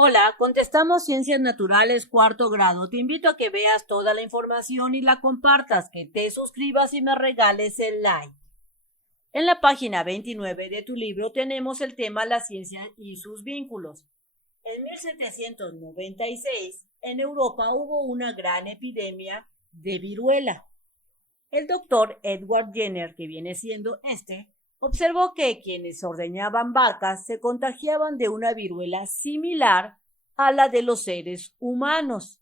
Hola, contestamos Ciencias Naturales cuarto grado. Te invito a que veas toda la información y la compartas, que te suscribas y me regales el like. En la página 29 de tu libro tenemos el tema La ciencia y sus vínculos. En 1796, en Europa hubo una gran epidemia de viruela. El doctor Edward Jenner, que viene siendo observó que quienes ordeñaban vacas se contagiaban de una viruela similar a la de los seres humanos,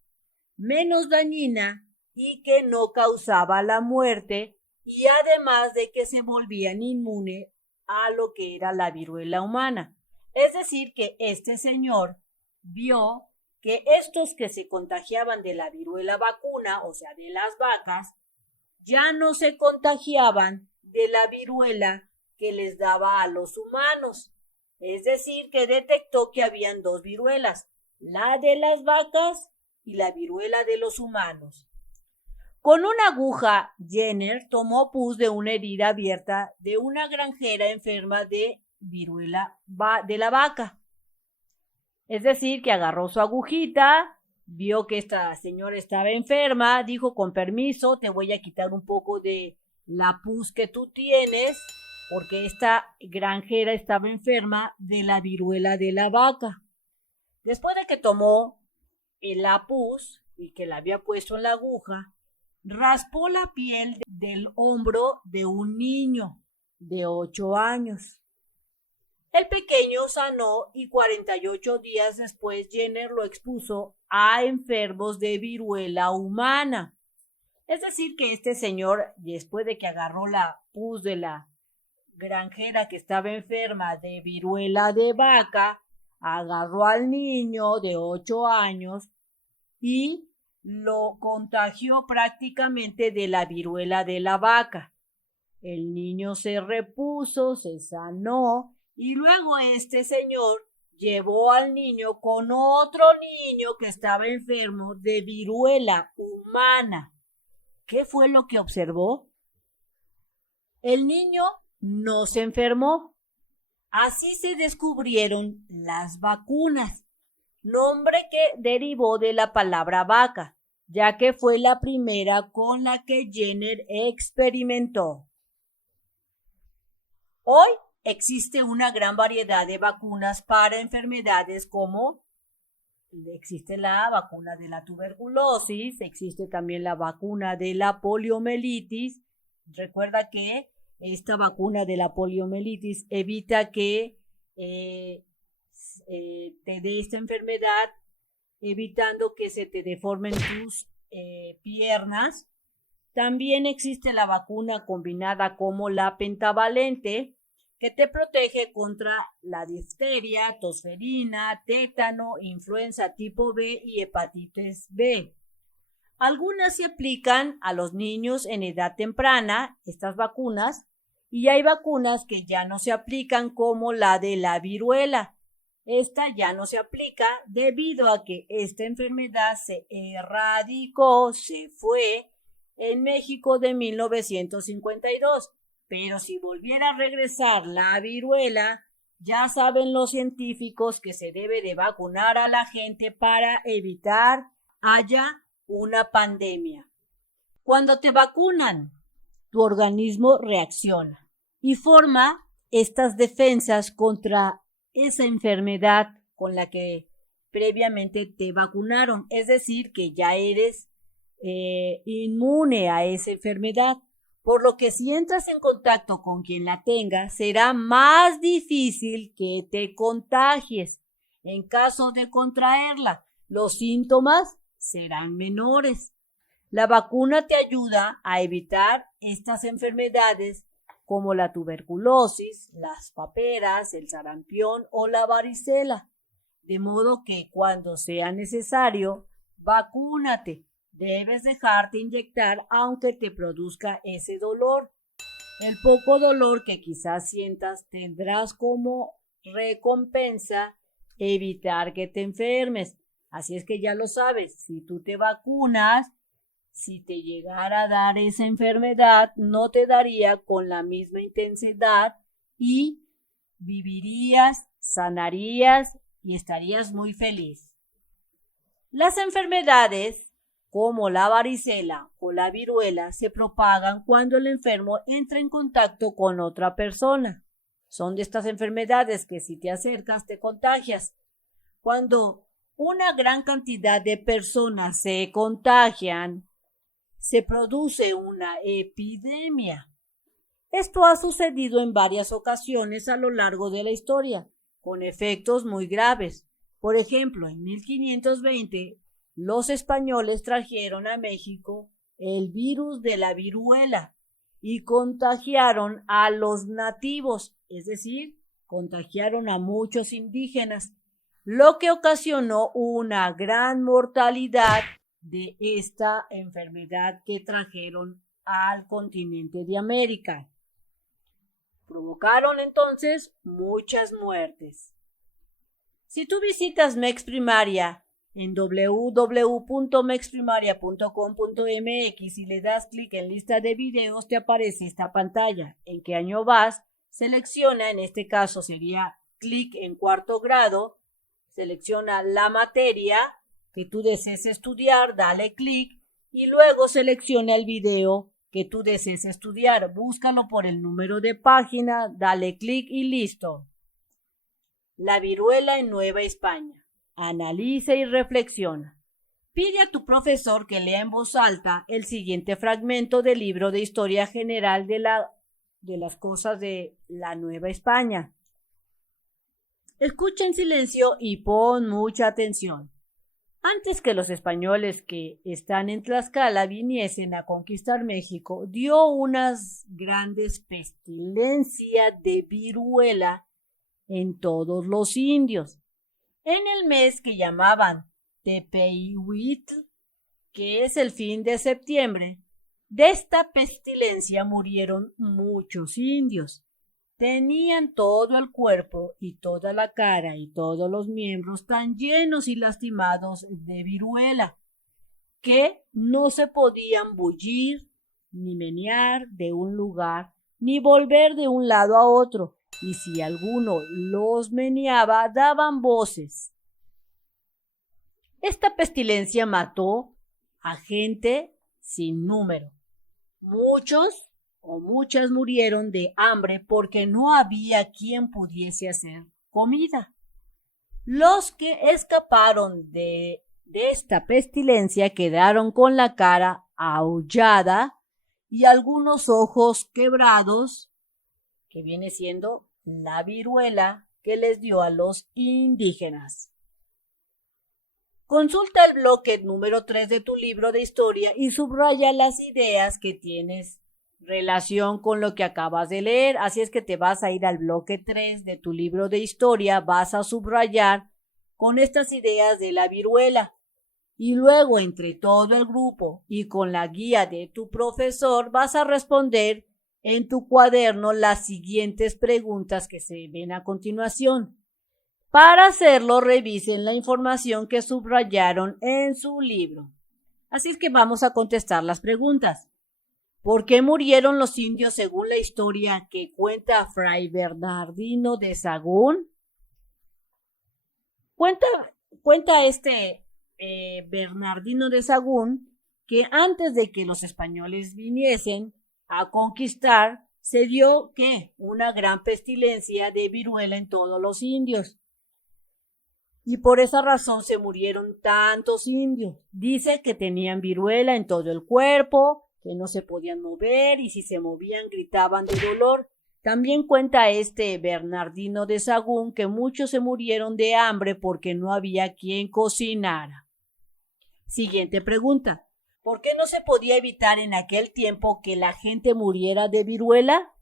menos dañina y que no causaba la muerte, y además de que se volvían inmunes a lo que era la viruela humana. Es decir, que este señor vio que estos que se contagiaban de la viruela vacuna, o sea, de las vacas, ya no se contagiaban de la viruela que les daba a los humanos. Es decir, que detectó que habían dos viruelas, la de las vacas y la viruela de los humanos. Con una aguja, Jenner tomó pus de una herida abierta de una granjera enferma de viruela de la vaca. Es decir, que agarró su agujita, vio que esta señora estaba enferma, dijo: con permiso, te voy a quitar un poco de la pus que tú tienes, porque esta granjera estaba enferma de la viruela de la vaca. Después de que tomó la pus y que la había puesto en la aguja, raspó la piel del hombro de un niño de 8 años. El pequeño sanó y 48 días después Jenner lo expuso a enfermos de viruela humana. Es decir, que este señor, después de que agarró la pus de la granjera que estaba enferma de viruela de vaca, agarró al niño de 8 años y lo contagió prácticamente de la viruela de la vaca. El niño se repuso, se sanó, y luego este señor llevó al niño con otro niño que estaba enfermo de viruela humana. ¿Qué fue lo que observó? El niño no se enfermó. Así se descubrieron las vacunas, nombre que derivó de la palabra vaca, ya que fue la primera con la que Jenner experimentó. Hoy existe una gran variedad de vacunas para enfermedades como existe la vacuna de la tuberculosis, existe también la vacuna de la poliomielitis. Recuerda que esta vacuna de la poliomielitis evita que te dé esta enfermedad, evitando que se te deformen tus piernas. También existe la vacuna combinada como la pentavalente, que te protege contra la difteria, tosferina, tétano, influenza tipo B y hepatitis B. Algunas se aplican a los niños en edad temprana, estas vacunas, y hay vacunas que ya no se aplican, como la de la viruela. Esta ya no se aplica debido a que esta enfermedad se erradicó, se fue en México de 1952. Pero si volviera a regresar la viruela, ya saben los científicos que se debe de vacunar a la gente para evitar haya una pandemia. Cuando te vacunan, tu organismo reacciona y forma estas defensas contra esa enfermedad con la que previamente te vacunaron. Es decir, que ya eres inmune a esa enfermedad. Por lo que si entras en contacto con quien la tenga, será más difícil que te contagies. En caso de contraerla, los síntomas serán menores. La vacuna te ayuda a evitar estas enfermedades como la tuberculosis, las paperas, el sarampión o la varicela. De modo que cuando sea necesario, vacúnate. Debes dejarte inyectar aunque te produzca ese dolor. El poco dolor que quizás sientas tendrás como recompensa evitar que te enfermes. Así es que ya lo sabes, si tú te vacunas, si te llegara a dar esa enfermedad, no te daría con la misma intensidad y vivirías, sanarías y estarías muy feliz. Las enfermedades, como la varicela o la viruela, se propagan cuando el enfermo entra en contacto con otra persona. Son de estas enfermedades que si te acercas te contagias. Cuando una gran cantidad de personas se contagian, se produce una epidemia. Esto ha sucedido en varias ocasiones a lo largo de la historia, con efectos muy graves. Por ejemplo, en 1520, los españoles trajeron a México el virus de la viruela y contagiaron a los nativos, es decir, contagiaron a muchos indígenas, lo que ocasionó una gran mortalidad de esta enfermedad que trajeron al continente de América. Provocaron entonces muchas muertes. Si tú visitas Mex Primaria en www.mexprimaria.com.mx y le das clic en lista de videos, te aparece esta pantalla. ¿En qué año vas? Selecciona, en este caso sería clic en cuarto grado, selecciona la materia que tú desees estudiar, dale clic y luego selecciona el video que tú desees estudiar. Búscalo por el número de página, dale clic y listo. La viruela en Nueva España. Analiza y reflexiona. Pide a tu profesor que lea en voz alta el siguiente fragmento del libro de Historia General de las cosas de la Nueva España. Escucha en silencio y pon mucha atención. Antes que los españoles que están en Tlaxcala viniesen a conquistar México, dio unas grandes pestilencias de viruela en todos los indios. En el mes que llamaban Tepehuitl, que es el fin de septiembre, de esta pestilencia murieron muchos indios. Tenían todo el cuerpo y toda la cara y todos los miembros tan llenos y lastimados de viruela que no se podían bullir, ni menear de un lugar, ni volver de un lado a otro, y si alguno los meneaba, daban voces. Esta pestilencia mató a gente sin número. Muchos o muchas murieron de hambre porque no había quien pudiese hacer comida. Los que escaparon de esta pestilencia quedaron con la cara aullada y algunos ojos quebrados, que viene siendo la viruela que les dio a los indígenas. Consulta el bloque número 3 de tu libro de historia y subraya las ideas que tienes relación con lo que acabas de leer. Así es que te vas a ir al bloque 3 de tu libro de historia, vas a subrayar con estas ideas de la viruela y luego entre todo el grupo y con la guía de tu profesor vas a responder en tu cuaderno las siguientes preguntas que se ven a continuación. Para hacerlo, revisen la información que subrayaron en su libro. Así es que vamos a contestar las preguntas. ¿Por qué murieron los indios según la historia que cuenta Fray Bernardino de Sahagún? Cuenta Bernardino de Sahagún que antes de que los españoles viniesen a conquistar, se dio una gran pestilencia de viruela en todos los indios. Y por esa razón se murieron tantos indios. Dice que tenían viruela en todo el cuerpo, que no se podían mover y si se movían gritaban de dolor. También cuenta Bernardino de Sahagún que muchos se murieron de hambre porque no había quien cocinara. Siguiente pregunta. ¿Por qué no se podía evitar en aquel tiempo que la gente muriera de viruela?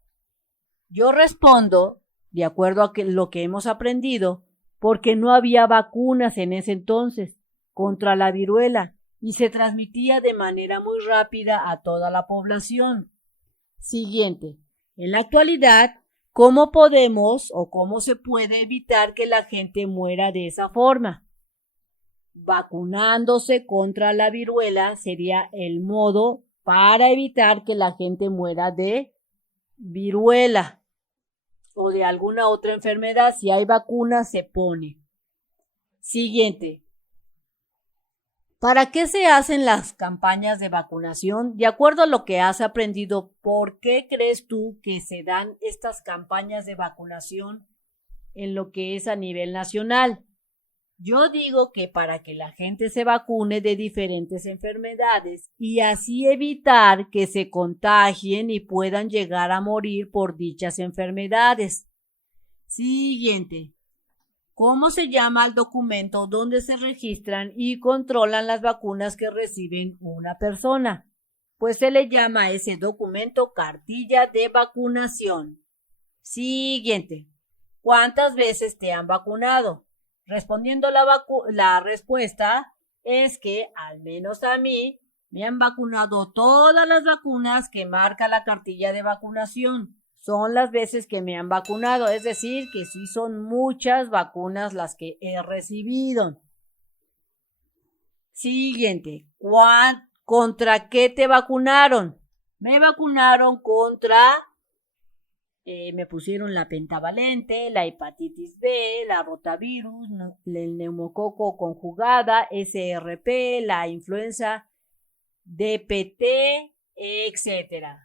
Yo respondo, de acuerdo a lo que hemos aprendido, porque no había vacunas en ese entonces contra la viruela y se transmitía de manera muy rápida a toda la población. Siguiente. En la actualidad, ¿cómo podemos o cómo se puede evitar que la gente muera de esa forma? Vacunándose contra la viruela sería el modo para evitar que la gente muera de viruela o de alguna otra enfermedad. Si hay vacuna, se pone. Siguiente. ¿Para qué se hacen las campañas de vacunación? De acuerdo a lo que has aprendido, ¿por qué crees tú que se dan estas campañas de vacunación en lo que es a nivel nacional? Yo digo que para que la gente se vacune de diferentes enfermedades y así evitar que se contagien y puedan llegar a morir por dichas enfermedades. Siguiente. ¿Cómo se llama el documento donde se registran y controlan las vacunas que reciben una persona? Pues se le llama a ese documento cartilla de vacunación. Siguiente. ¿Cuántas veces te han vacunado? Respondiendo la respuesta es que al menos a mí me han vacunado todas las vacunas que marca la cartilla de vacunación. Son las veces que me han vacunado, es decir, que sí son muchas vacunas las que he recibido. Siguiente, ¿contra qué te vacunaron? Me vacunaron contra, me pusieron la pentavalente, la hepatitis B, la rotavirus, el neumococo conjugada, SRP, la influenza, DPT, etcétera.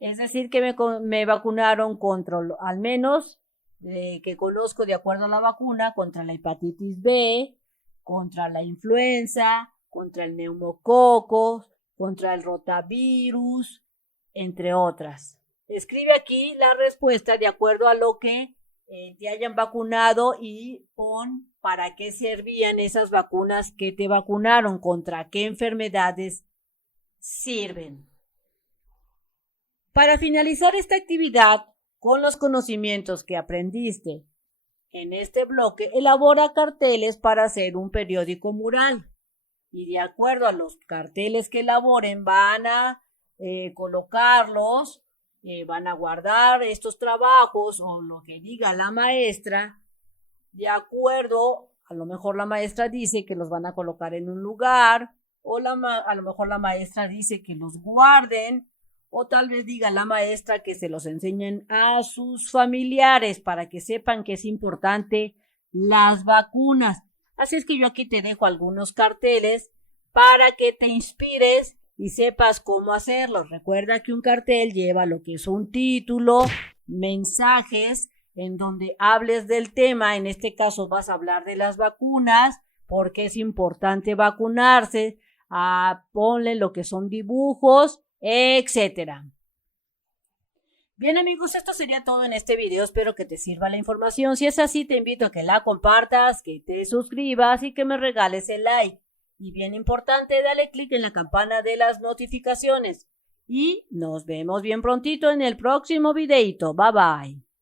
Es decir, que me vacunaron contra, al menos que conozco de acuerdo a la vacuna, contra la hepatitis B, contra la influenza, contra el neumococo, contra el rotavirus, entre otras. Escribe aquí la respuesta de acuerdo a lo que te hayan vacunado y pon para qué servían esas vacunas que te vacunaron, contra qué enfermedades sirven. Para finalizar esta actividad, con los conocimientos que aprendiste en este bloque, elabora carteles para hacer un periódico mural. Y de acuerdo a los carteles que elaboren, van a colocarlos, van a guardar estos trabajos o lo que diga la maestra. De acuerdo, a lo mejor la maestra dice que los van a colocar en un lugar, o a lo mejor la maestra dice que los guarden, o tal vez diga la maestra que se los enseñen a sus familiares para que sepan que es importante las vacunas. Así es que yo aquí te dejo algunos carteles para que te inspires y sepas cómo hacerlo. Recuerda que un cartel lleva lo que es un título, mensajes en donde hables del tema. En este caso vas a hablar de las vacunas, porque es importante vacunarse. Ponle lo que son dibujos, etcétera. Bien amigos, esto sería todo en este video, espero que te sirva la información. Si es así, te invito a que la compartas, que te suscribas y que me regales el like. Y bien importante, dale clic en la campana de las notificaciones. Y nos vemos bien prontito en el próximo videito. Bye bye.